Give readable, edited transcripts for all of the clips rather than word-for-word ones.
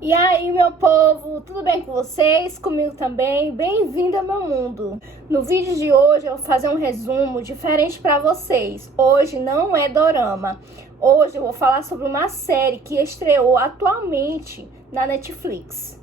E aí, meu povo, tudo bem com vocês? Comigo também? Bem-vindo ao meu mundo. No vídeo de hoje eu vou fazer um resumo diferente para vocês. Hoje não é dorama. Hoje eu vou falar sobre uma série que estreou atualmente na Netflix.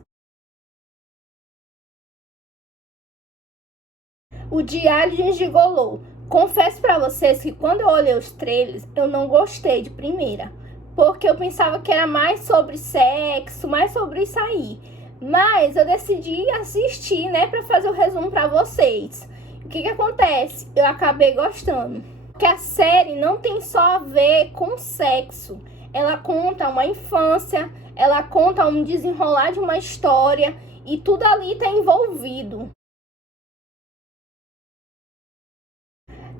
O Diário de um Gigolô. Confesso para vocês que quando eu olhei os trailers, eu não gostei de primeira, porque eu pensava que era mais sobre sexo, mais sobre isso aí. Mas eu decidi assistir, né, para fazer o resumo para vocês. O que acontece? Eu acabei gostando. Porque a série não tem só a ver com sexo. Ela conta uma infância, ela conta um desenrolar de uma história e tudo ali está envolvido.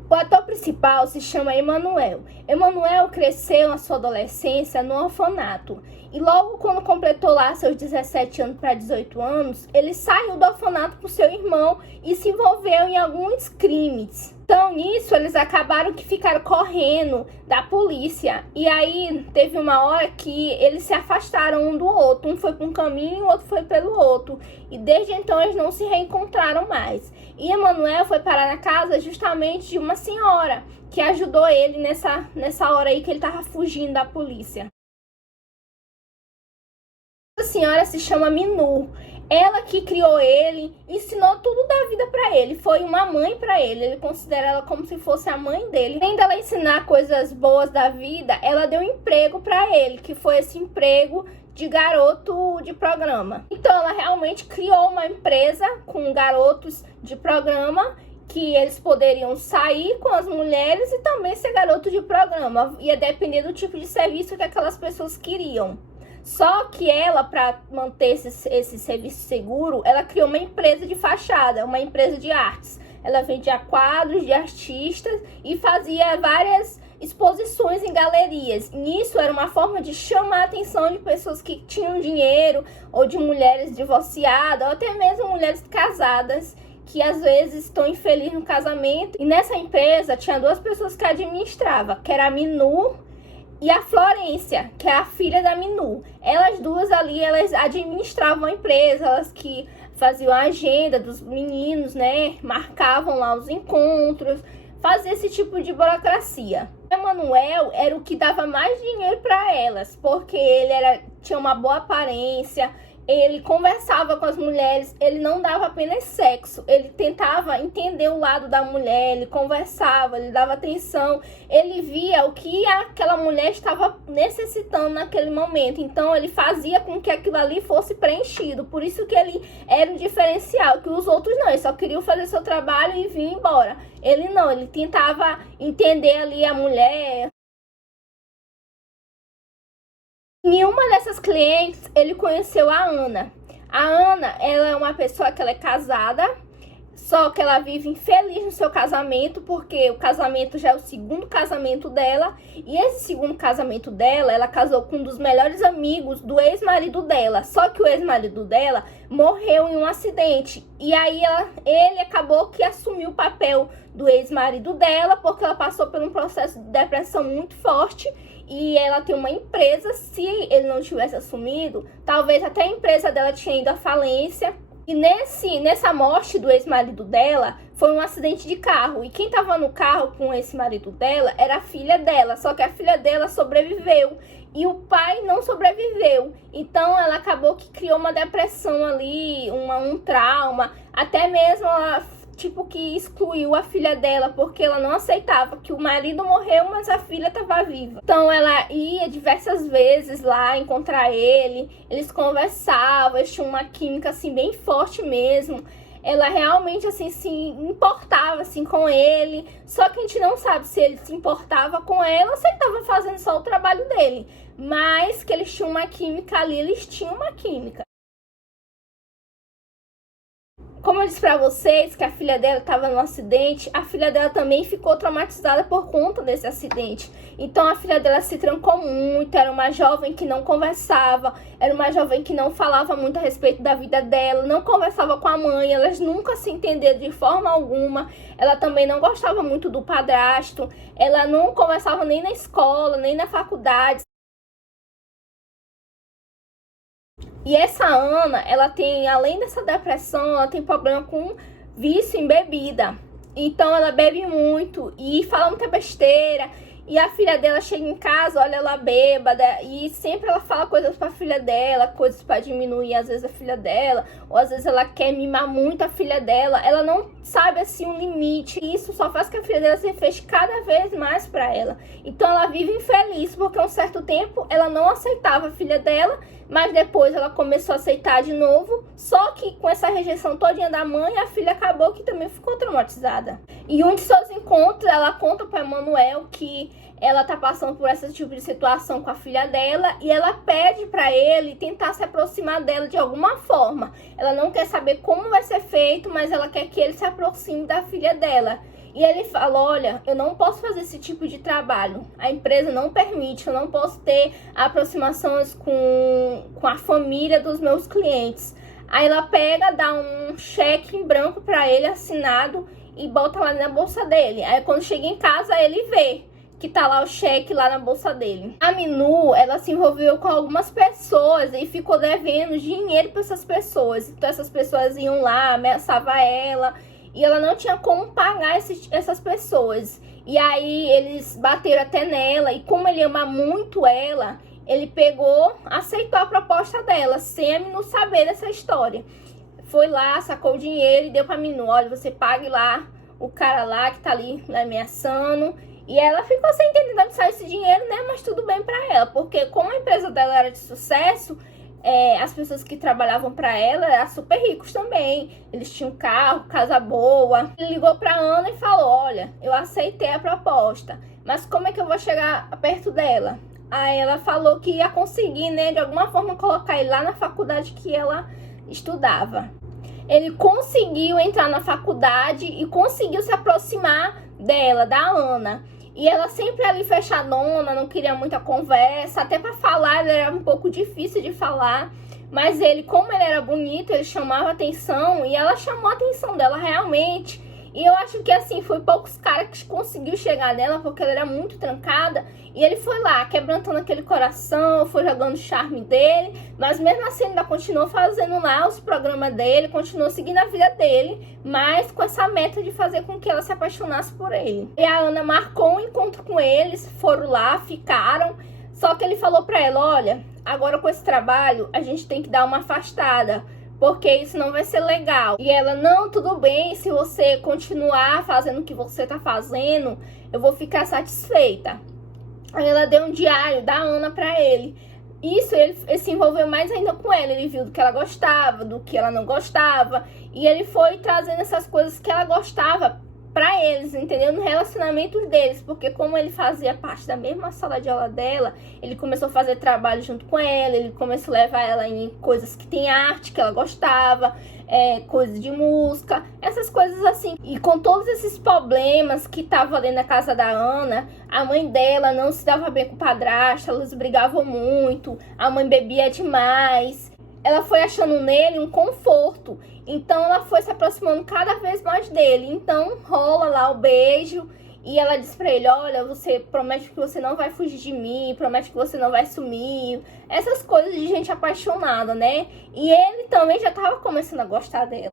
O ator principal se chama Emanuel. Emanuel cresceu na sua adolescência no orfanato. E logo quando completou lá seus 17 anos para 18 anos, ele saiu do orfanato com seu irmão e se envolveu em alguns crimes. Então, nisso, eles acabaram que ficaram correndo da polícia. E aí, teve uma hora que eles se afastaram um do outro. Um foi para um caminho e o outro foi pelo outro. E desde então, eles não se reencontraram mais. E Emanuel foi parar na casa justamente de uma senhora que ajudou ele nessa hora aí que ele estava fugindo da polícia. A senhora se chama Minu. Ela que criou ele, ensinou tudo da vida para ele, foi uma mãe para ele. Ele considera ela como se fosse a mãe dele. Além dela ensinar coisas boas da vida, ela deu um emprego para ele, que foi esse emprego de garoto de programa. Então ela realmente criou uma empresa com garotos de programa, que eles poderiam sair com as mulheres e também ser garoto de programa. Ia depender do tipo de serviço que aquelas pessoas queriam. Só que ela, para manter esse serviço seguro, ela criou uma empresa de fachada, uma empresa de artes. Ela vendia quadros de artistas e fazia várias exposições em galerias. Nisso era uma forma de chamar a atenção de pessoas que tinham dinheiro, ou de mulheres divorciadas, ou até mesmo mulheres casadas, que às vezes estão infelizes no casamento. E nessa empresa tinha duas pessoas que administravam, que era a Minu e a Florência, que é a filha da Minu. Elas duas ali, elas administravam a empresa, elas que faziam a agenda dos meninos, né? Marcavam lá os encontros, faziam esse tipo de burocracia. Emanuel era o que dava mais dinheiro para elas, porque ele tinha uma boa aparência, ele conversava com as mulheres, ele não dava apenas sexo, ele tentava entender o lado da mulher, ele conversava, ele dava atenção, ele via o que aquela mulher estava necessitando naquele momento, então ele fazia com que aquilo ali fosse preenchido. Por isso que ele era um diferencial, que os outros não, eles só queriam fazer seu trabalho e vir embora. Ele não, ele tentava entender ali a mulher. Em uma dessas clientes, ele conheceu a Ana. A Ana, ela é uma pessoa que ela é casada, só que ela vive infeliz no seu casamento, porque o casamento já é o segundo casamento dela. E esse segundo casamento dela, ela casou com um dos melhores amigos do ex-marido dela. Só que o ex-marido dela morreu em um acidente. E aí ele acabou que assumiu o papel do ex-marido dela, porque ela passou por um processo de depressão muito forte. E ela tem uma empresa, se ele não tivesse assumido, talvez até a empresa dela tinha ido à falência. E nessa morte do ex-marido dela, foi um acidente de carro. E quem estava no carro com esse marido dela era a filha dela. Só que a filha dela sobreviveu e o pai não sobreviveu. Então ela acabou que criou uma depressão ali, um trauma. Até mesmo ela tipo que excluiu a filha dela, porque ela não aceitava que o marido morreu, mas a filha estava viva. Então ela ia diversas vezes lá encontrar ele, eles conversavam, eles tinham uma química assim bem forte mesmo. Ela realmente assim se importava assim com ele, só que a gente não sabe se ele se importava com ela ou se ele estava fazendo só o trabalho dele, mas que eles tinham uma química ali, eles tinham uma química. Como eu disse pra vocês que a filha dela estava no acidente, a filha dela também ficou traumatizada por conta desse acidente. Então a filha dela se trancou muito, era uma jovem que não conversava, era uma jovem que não falava muito a respeito da vida dela, não conversava com a mãe, elas nunca se entenderam de forma alguma. Ela também não gostava muito do padrasto, ela não conversava nem na escola, nem na faculdade. E essa Ana, ela tem, além dessa depressão, ela tem problema com vício em bebida. Então ela bebe muito e fala muita besteira. E a filha dela chega em casa, olha ela bêbada, e sempre ela fala coisas pra filha dela, coisas pra diminuir às vezes a filha dela, ou às vezes ela quer mimar muito a filha dela. Ela não sabe assim um limite, e isso só faz que a filha dela se feche cada vez mais pra ela. Então ela vive infeliz, porque um certo tempo ela não aceitava a filha dela, mas depois ela começou a aceitar de novo. Só que com essa rejeição todinha da mãe, a filha acabou que também ficou traumatizada. E um de seus encontros, ela conta para Emanuel que ela tá passando por esse tipo de situação com a filha dela, e ela pede para ele tentar se aproximar dela de alguma forma. Ela não quer saber como vai ser feito, mas ela quer que ele se aproxime da filha dela. E ele fala, olha, eu não posso fazer esse tipo de trabalho, a empresa não permite, eu não posso ter aproximações com a família dos meus clientes. Aí ela pega, dá um cheque em branco para ele assinado e bota lá na bolsa dele. Aí quando chega em casa, ele vê que tá lá o cheque lá na bolsa dele. A Minu, ela se envolveu com algumas pessoas e ficou devendo dinheiro para essas pessoas. Então essas pessoas iam lá, ameaçavam ela, e ela não tinha como pagar essas pessoas. E aí eles bateram até nela, e como ele ama muito ela, ele pegou, aceitou a proposta dela, sem a Minu saber dessa história. Foi lá, sacou o dinheiro e deu pra Minu, olha, você pague lá o cara lá que tá ali ameaçando. E ela ficou sem entender de onde saiu esse dinheiro, né? Mas tudo bem pra ela, porque como a empresa dela era de sucesso, as pessoas que trabalhavam pra ela eram super ricos também. Eles tinham carro, casa boa. Ele ligou pra Ana e falou, olha, eu aceitei a proposta, mas como é que eu vou chegar perto dela? Aí ela falou que ia conseguir, né, de alguma forma colocar ele lá na faculdade que ela estudava. Ele conseguiu entrar na faculdade e conseguiu se aproximar dela, da Ana. E ela sempre ali fechadona, não queria muita conversa. Até pra falar, ele era um pouco difícil de falar. Mas ele, como ele era bonito, ele chamava atenção. E ela chamou a atenção dela realmente. E eu acho que assim, foi poucos caras que conseguiu chegar nela, porque ela era muito trancada. E ele foi lá, quebrantando aquele coração, foi jogando o charme dele. Mas mesmo assim, ele ainda continuou fazendo lá os programas dele, continuou seguindo a vida dele, mas com essa meta de fazer com que ela se apaixonasse por ele. E a Ana marcou um encontro com eles, foram lá, ficaram. Só que ele falou pra ela, olha, agora com esse trabalho, a gente tem que dar uma afastada, porque isso não vai ser legal. E ela, não, tudo bem, se você continuar fazendo o que você tá fazendo, eu vou ficar satisfeita. Aí ela deu um diário da Ana pra ele. Isso, ele se envolveu mais ainda com ela. Ele viu do que ela gostava, do que ela não gostava. E ele foi trazendo essas coisas que ela gostava pra eles, entendeu? No relacionamento deles. Porque como ele fazia parte da mesma sala de aula dela, ele começou a fazer trabalho junto com ela. Ele começou a levar ela em coisas que tem arte, que ela gostava, coisas de música, essas coisas assim. E com todos esses problemas que estavam ali na casa da Ana, a mãe dela não se dava bem com o padrasto, elas brigavam muito, a mãe bebia demais. Ela foi achando nele um conforto, então ela foi se aproximando cada vez mais dele. Então rola lá o beijo e ela diz pra ele, olha, você promete que você não vai fugir de mim, promete que você não vai sumir. Essas coisas de gente apaixonada, né? E ele também já tava começando a gostar dela.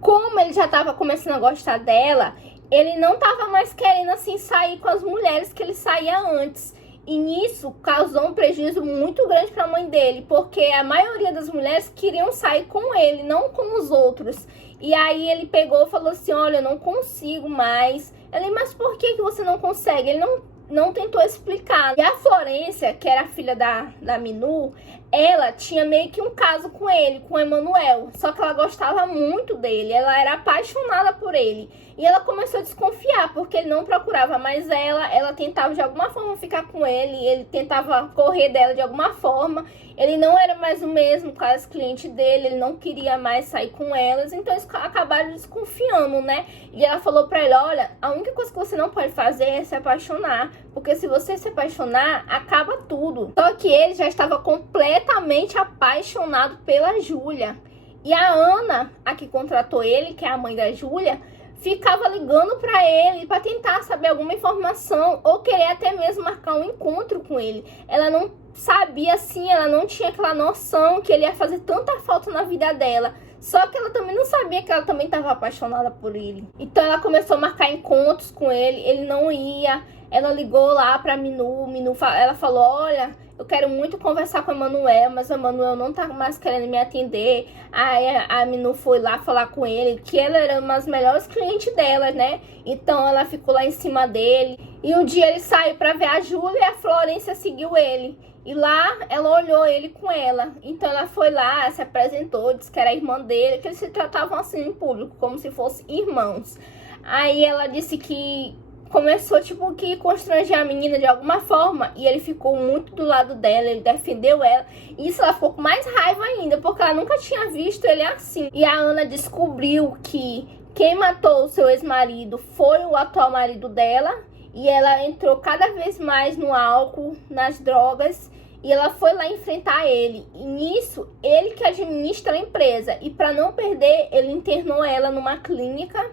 Como ele já tava começando a gostar dela, ele não tava mais querendo assim sair com as mulheres que ele saía antes. E nisso causou um prejuízo muito grande para a mãe dele, porque a maioria das mulheres queriam sair com ele, não com os outros. E aí ele pegou e falou assim, olha, eu não consigo mais. Ela, mas por que você não consegue? Ele não tentou explicar. E a Florência, que era a filha da Minu, ela tinha meio que um caso com ele, com o Emanuel. Só que ela gostava muito dele, ela era apaixonada por ele. E ela começou a desconfiar, porque ele não procurava mais ela tentava de alguma forma ficar com ele tentava correr dela de alguma forma. Ele não era mais o mesmo com as clientes dele, ele não queria mais sair com elas, então eles acabaram desconfiando, né? E ela falou pra ele, olha, a única coisa que você não pode fazer é se apaixonar, porque se você se apaixonar, acaba tudo. Só que ele já estava completamente apaixonado pela Júlia. E a Ana, a que contratou ele, que é a mãe da Júlia, ficava ligando pra ele para tentar saber alguma informação ou querer até mesmo marcar um encontro com ele. Ela não sabia assim, ela não tinha aquela noção que ele ia fazer tanta falta na vida dela. Só que ela também não sabia que ela também estava apaixonada por ele. Então ela começou a marcar encontros com ele não ia. Ela ligou lá pra Minu, ela falou, olha, eu quero muito conversar com o Emanuel, mas o Emanuel não tá mais querendo me atender. Aí a Minu foi lá falar com ele, que ela era uma das melhores clientes dela, né? Então ela ficou lá em cima dele. E um dia ele saiu pra ver a Júlia e a Florência seguiu ele. E lá ela olhou ele com ela. Então ela foi lá, se apresentou, disse que era irmã dele, que eles se tratavam assim em público, como se fossem irmãos. Aí ela disse que começou, tipo, que constranger a menina de alguma forma. E ele ficou muito do lado dela, ele defendeu ela. E isso ela ficou com mais raiva ainda, porque ela nunca tinha visto ele assim. E a Ana descobriu que quem matou o seu ex-marido foi o atual marido dela. E ela entrou cada vez mais no álcool, nas drogas. E ela foi lá enfrentar ele. E nisso, ele que administra a empresa. E para não perder, ele internou ela numa clínica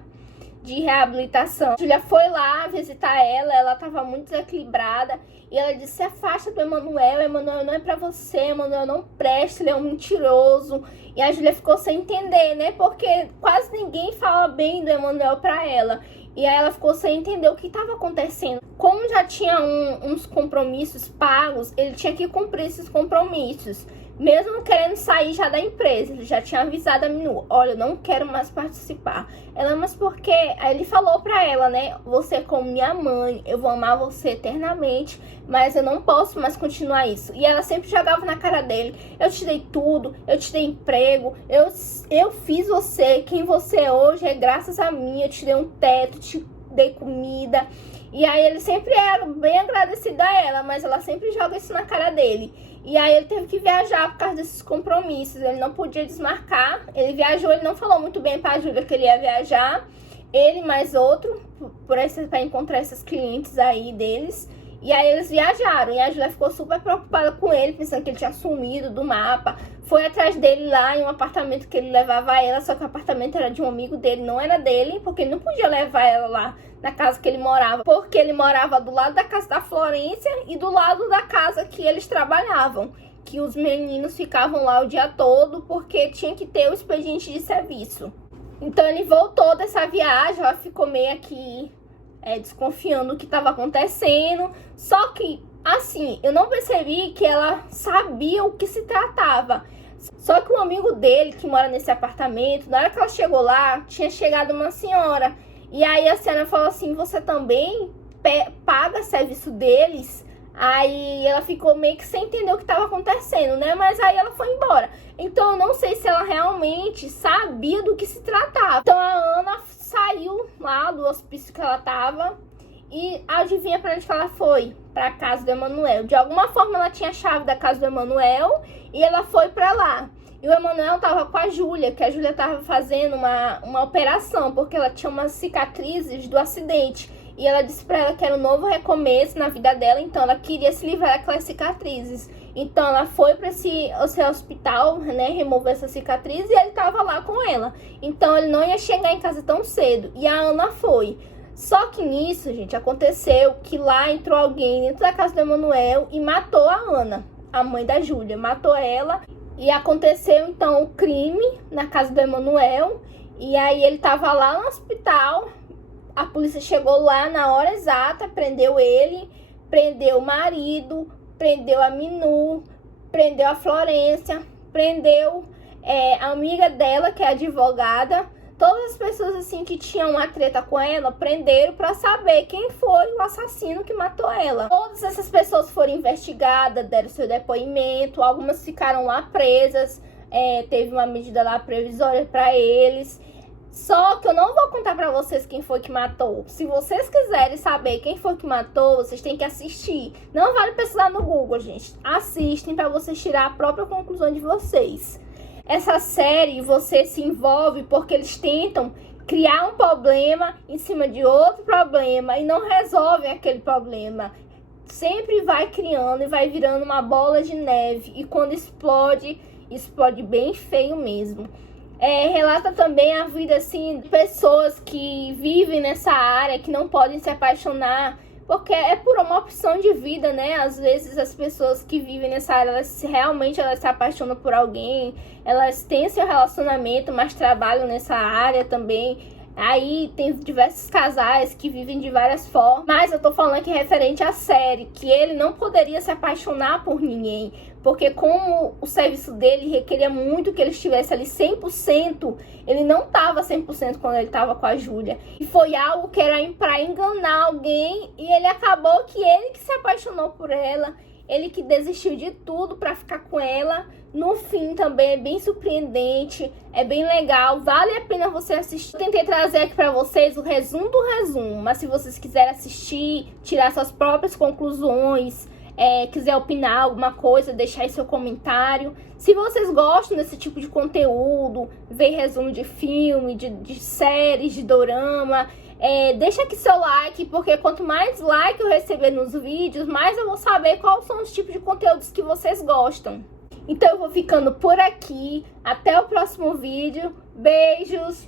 de reabilitação. A Júlia foi lá visitar ela estava muito desequilibrada. E ela disse, se afasta do Emanuel não é pra você, Emanuel não presta, ele é um mentiroso. E a Júlia ficou sem entender, né? Porque quase ninguém fala bem do Emanuel pra ela. E aí ela ficou sem entender o que estava acontecendo. Como já tinha uns compromissos pagos, ele tinha que cumprir esses compromissos. Mesmo querendo sair já da empresa, ele já tinha avisado a Minu, olha, eu não quero mais participar. Ela, mas por quê? Aí ele falou pra ela, né, você é como minha mãe, eu vou amar você eternamente, mas eu não posso mais continuar isso. E ela sempre jogava na cara dele, eu te dei tudo, eu te dei emprego, eu fiz você, quem você é hoje é graças a mim, eu te dei um teto, te dei comida. E aí ele sempre era bem agradecido a ela, mas ela sempre joga isso na cara dele. E aí ele teve que viajar por causa desses compromissos, ele não podia desmarcar. Ele viajou, ele não falou muito bem pra Júlia que ele ia viajar. Ele mais outro, pra encontrar esses clientes aí deles. E aí eles viajaram, e a Júlia ficou super preocupada com ele, pensando que ele tinha sumido do mapa. Foi atrás dele lá em um apartamento que ele levava ela, só que o apartamento era de um amigo dele, não era dele, porque ele não podia levar ela lá na casa que ele morava, porque ele morava do lado da casa da Florência e do lado da casa que eles trabalhavam, que os meninos ficavam lá o dia todo, porque tinha que ter o expediente de serviço. Então ele voltou dessa viagem, ela ficou meio aqui desconfiando do que estava acontecendo, só que assim, eu não percebi que ela sabia o que se tratava. Só que um amigo dele que mora nesse apartamento, na hora que ela chegou lá, tinha chegado uma senhora. E aí a senhora falou assim, você também paga serviço deles? Aí ela ficou meio que sem entender o que estava acontecendo, né? Mas aí ela foi embora. Então eu não sei se ela realmente sabia do que se tratava. Então a Ana saiu lá do hospício que ela tava. E adivinha pra onde que ela foi? Pra casa do Emanuel. De alguma forma ela tinha a chave da casa do Emanuel e ela foi pra lá. E o Emanuel tava com a Júlia, que a Júlia tava fazendo uma operação, porque ela tinha umas cicatrizes do acidente. E ela disse pra ela que era um novo recomeço na vida dela, então ela queria se livrar daquelas cicatrizes. Então ela foi pra esse hospital, né, remover essa cicatriz e ele tava lá com ela. Então ele não ia chegar em casa tão cedo. E a Ana foi. Só que nisso, gente, aconteceu que lá entrou alguém dentro da casa do Emanuel e matou a Ana, a mãe da Júlia. Matou ela e aconteceu, então, o crime na casa do Emanuel. E aí ele tava lá no hospital, a polícia chegou lá na hora exata, prendeu ele, prendeu o marido, prendeu a Minu, prendeu a Florência, prendeu a amiga dela, que é advogada. Todas as pessoas assim que tinham uma treta com ela, prenderam pra saber quem foi o assassino que matou ela. Todas essas pessoas foram investigadas, deram seu depoimento, algumas ficaram lá presas, teve uma medida lá provisória pra eles. Só que eu não vou contar pra vocês quem foi que matou. Se vocês quiserem saber quem foi que matou, vocês têm que assistir. Não vale pesquisar no Google, gente. Assistem pra vocês tirar a própria conclusão de vocês. Essa série você se envolve porque eles tentam criar um problema em cima de outro problema e não resolvem aquele problema. Sempre vai criando e vai virando uma bola de neve. E quando explode, explode bem feio mesmo. Relata também a vida assim, de pessoas que vivem nessa área, que não podem se apaixonar porque é por uma opção de vida, né? Às vezes as pessoas que vivem nessa área, elas realmente se apaixonam por alguém, elas têm seu relacionamento, mas trabalham nessa área também. Aí tem diversos casais que vivem de várias formas, mas eu tô falando aqui referente à série, que ele não poderia se apaixonar por ninguém, porque como o serviço dele requeria muito que ele estivesse ali 100%, ele não tava 100% quando ele tava com a Júlia. E foi algo que era pra enganar alguém, e ele acabou que ele que se apaixonou por ela, ele que desistiu de tudo pra ficar com ela. No fim também é bem surpreendente, é bem legal, vale a pena você assistir. Eu tentei trazer aqui pra vocês o resumo do resumo, mas se vocês quiserem assistir, tirar suas próprias conclusões, quiser opinar alguma coisa, deixar aí seu comentário. Se vocês gostam desse tipo de conteúdo, ver resumo de filme, de séries, de dorama, deixa aqui seu like, porque quanto mais like eu receber nos vídeos, mais eu vou saber quais são os tipos de conteúdos que vocês gostam. Então eu vou ficando por aqui. Até o próximo vídeo. Beijos!